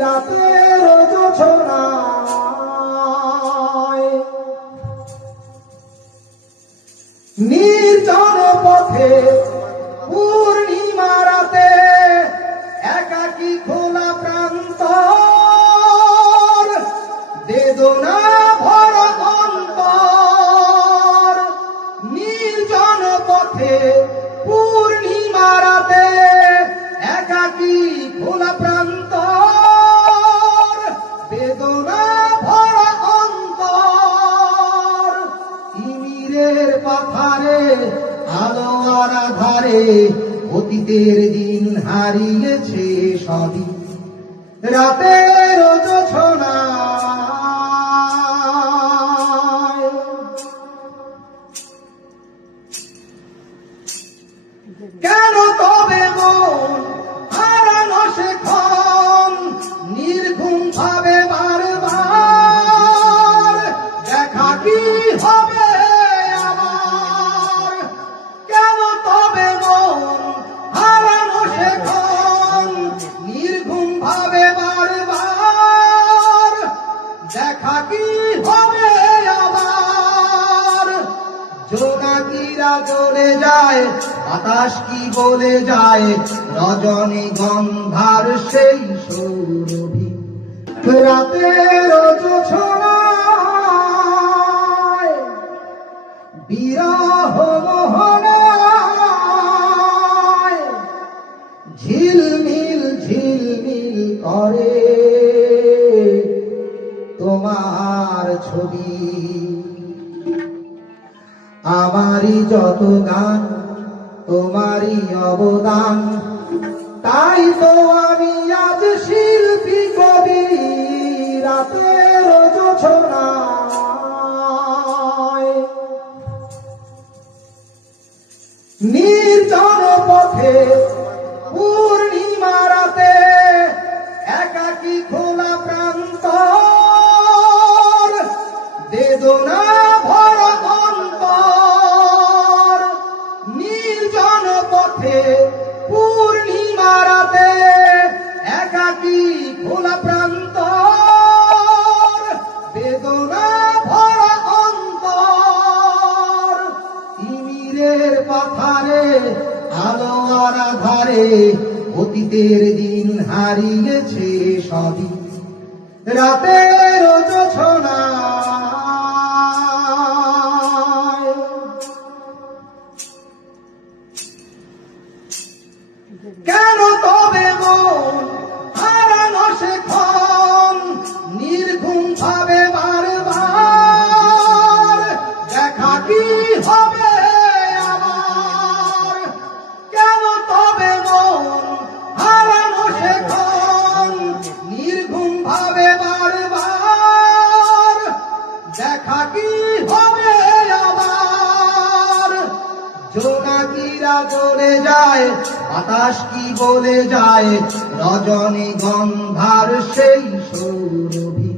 রাতের জোছনায়। নির্জন পথে পূর্ণিমা রাতে একাকি খোলা প্রান্ত বেদনা ভরা অন্তর। নির্জন পথে আলো আর অতীতের দিন হারিয়েছে সবই। রাতের কেন তবে মন হারানো শেখন নির্ঘুম ভাবে জোনাকিরা চলে যায়, বাতাস কি বলে যায়, রজনী গন্ধার সেই সৌরভী। রাতের বিরহ মোহনায় ঝিলমিল ঝিলমিল করে। তোমার ছবি আমারই যত গান, তোমারই অবদান। তাই তো আমি আজ শিল্পী কবি রাতের জোছনায় নির্জন পথে নির্জন পথে পূর্ণিমা একাকি খোলা প্রান্ত বেদনা ভরা অন্তর। তিমিরের পাথারে, আলো আর অতীতের দিন হারিয়েছে সবই। রাতের কেন তবে মন হারানো শেখন নির্ঘুম ভাবে যায় বাতাস কি বলে যায়? রজনী গন্ধার সেই সৌরভী।